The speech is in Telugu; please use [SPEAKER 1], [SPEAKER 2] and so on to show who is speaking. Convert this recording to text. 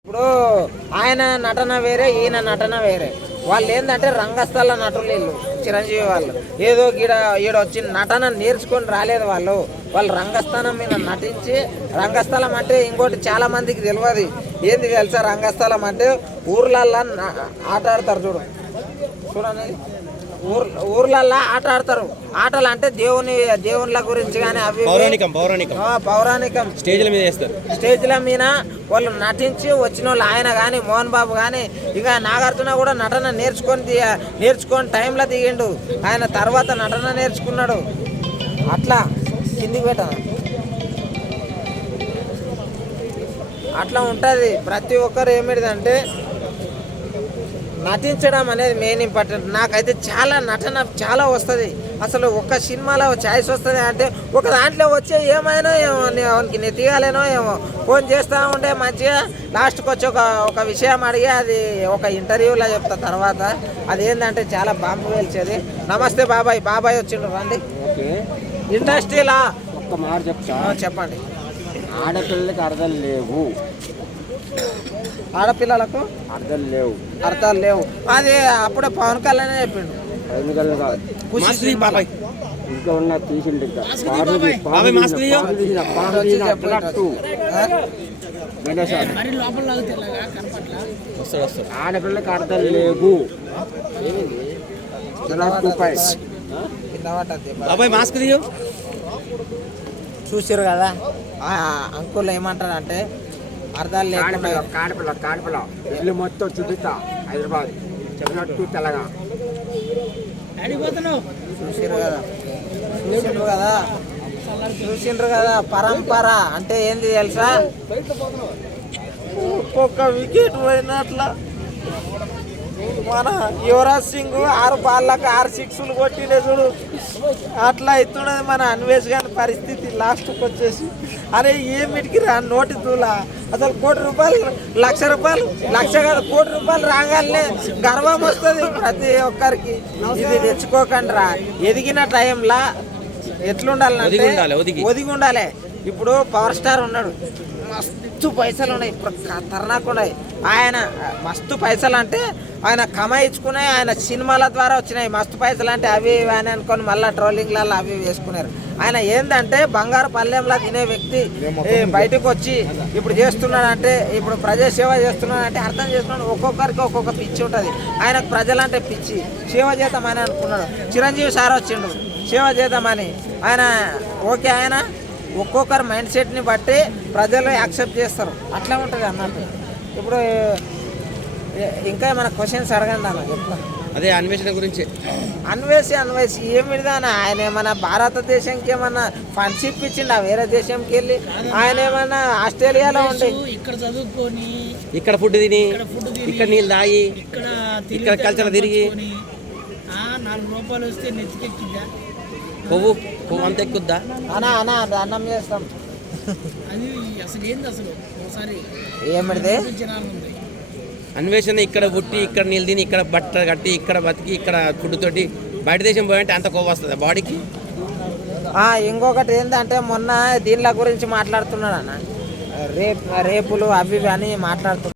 [SPEAKER 1] ఇప్పుడు ఆయన నటన వేరే, ఈయన నటన వేరే. వాళ్ళు ఏంటంటే రంగస్థల నటులు వీళ్ళు, చిరంజీవి వాళ్ళు. ఏదో ఈడొచ్చి నటన నేర్చుకొని రాలేదు వాళ్ళు. వాళ్ళు రంగస్థలం మీద నటించి, రంగస్థలం అంటే ఇంకోటి చాలా మందికి తెలియదు. ఏంది తెలుసా రంగస్థలం అంటే? ఊర్లల్లో ఆట ఆడతారు చూడండి, ఊర్లల్లో ఆట ఆడతారు. ఆటలు అంటే దేవుళ్ళ గురించి కానీ అవి పౌరాణికం స్టేజ్ల మీద వాళ్ళు నటించి వచ్చిన వాళ్ళు. ఆయన కానీ మోహన్ బాబు కానీ ఇక నాగార్జున కూడా నటన నేర్చుకొని టైంలో దిగిండు. ఆయన తర్వాత నటన నేర్చుకున్నాడు. అట్లా కిందికి పెట్టాను. అట్లా ఉంటుంది. ప్రతి ఒక్కరు ఏమిటిదంటే నటించడం అనేది మెయిన్ ఇంపార్టెంట్. నాకైతే నటన చాలా వస్తుంది. అసలు ఒక సినిమాలో ఛాయిస్ వస్తుంది అంటే ఒక దాంట్లో వచ్చే ఏమైనా ఏమో నేను తీయాలేనో ఏమో ఫోన్ చేస్తూ ఉంటే మంచిగా లాస్ట్కి వచ్చి ఒక విషయం అడిగి అది ఒక ఇంటర్వ్యూలో చెప్తా తర్వాత. అదేంటంటే చాలా బాంబు వేల్చేది. నమస్తే బాబాయ్ వచ్చిండ్రు రండి. ఇండస్ట్రీలా
[SPEAKER 2] ఒక్క మాట
[SPEAKER 1] చెప్పండి.
[SPEAKER 2] ఆడపిల్లలకి అర్థాలు లేవు,
[SPEAKER 1] ఆడపిల్లలకు అర్థాలు లేవు. అది అప్పుడే పవన్ కళ్యాణ్ చెప్పిండు.
[SPEAKER 2] ఇంకా ఉన్న తీసిండు ఆడపిల్లకి అర్థాలు లేవు.
[SPEAKER 1] చూసారు కదా అంకుల్ ఏమంటారంటే అర్థాలు లేకుండా
[SPEAKER 2] కాడపిల్ల ఇల్లు మొత్తం చూపిస్తా హైదరాబాద్ చెప్పినట్టు తెల్లగా.
[SPEAKER 1] చూసిండ్రు కదా పరంపర అంటే ఏంది తెలుసా? ఒక్కొక్క వికెట్ పోయినట్ల మన యువరాజ్ సింగ్ 6 బాళ్ళకు 6 సిక్స్లు కొట్టినే చూడు. అట్లా అవుతున్నది మన అన్వేష్ గారి పరిస్థితి. లాస్ట్కి వచ్చేసి అరే ఏమిటికి రా నోటి దూల. అసలు ₹1,00,000 లక్ష కాదు ₹1,00,00,000 రాగానే గర్వం వస్తుంది ప్రతి ఒక్కరికి. ఇది తెచ్చుకోకండి రా. ఎదిగిన టైంలో ఎట్లుండాలంటే ఒదిగి ఉండాలి. ఇప్పుడు పవర్ స్టార్ ఉన్నాడు, మస్తు పైసలు ఉన్నాయి, ఇప్పుడు ఖతర్నాక్ ఉన్నాయి. ఆయన మస్తు పైసలు అంటే ఆయన కమాయించుకున్నాయి, ఆయన సినిమాల ద్వారా వచ్చినాయి. మస్తు పైసలు అంటే అవి ఇవి అని అనుకొని మళ్ళీ ట్రోలింగ్లలో అవి వేసుకున్నారు. ఆయన ఏంటంటే బంగారు పల్లెంలా తినే వ్యక్తి బయటకు వచ్చి ఇప్పుడు చేస్తున్నాడంటే, ఇప్పుడు ప్రజాసేవ చేస్తున్నాడంటే అర్థం చేసుకున్నాడు. ఒక్కొక్కరికి ఒక్కొక్క పిచ్చి ఉంటుంది. ఆయనకు ప్రజలంటే పిచ్చి. సేవ చేద్దామని అనుకున్నాడు. చిరంజీవి సార్ వచ్చిండు సేవ చేద్దామని. ఆయన ఓకే, ఆయన ఒక్కొక్కరు మైండ్ సెట్ని బట్టి ప్రజలు యాక్సెప్ట్ చేస్తారు. అట్లా ఉంటుంది అన్నట్టు. ఇప్పుడు ఇంకా ఏమైనా క్వశ్చన్స్ అడగండి అన్న చెప్తాను.
[SPEAKER 3] అదే అన్వేషణ గురించి.
[SPEAKER 1] అన్వేష్ ఏమిడిదానా? ఆయన ఏమన్నా భారతదేశంకి ఏమన్నా ఫండ్షిప్ ఇచ్చిండు వేరే దేశంకి వెళ్ళి? ఆయన ఏమన్నా ఆస్ట్రేలియాలో ఉండి
[SPEAKER 4] ఇక్కడ చదువుకొని
[SPEAKER 3] ఇక్కడ ఫుడ్ తిని ఇక్కడ నీళ్ళు తాగి ఇక్కడ కల్చర్ తిరిగి
[SPEAKER 4] ₹4 వస్తే నెత్తికెక్కిద్దా?
[SPEAKER 3] కొవ్వు అంత ఎక్కుద్దా?
[SPEAKER 1] అన్నం చేస్తాం.
[SPEAKER 4] అది అసలు ఏంది అసలు ఒకసారి
[SPEAKER 1] ఏమిడితే
[SPEAKER 3] అన్వేషణ ఇక్కడ పుట్టి ఇక్కడ నీళ్ళు తిని ఇక్కడ బట్ట కట్టి ఇక్కడ బతికి ఇక్కడ ఫుడ్ తోటి బయట దేశం పోయంటే అంత కొవ్వు వస్తుంది బాడీకి.
[SPEAKER 1] ఇంకొకటి ఏంటంటే మొన్న దీనిల గురించి మాట్లాడుతున్నాడు అన్న, రేపులు అవి అని మాట్లాడుతున్నాడు.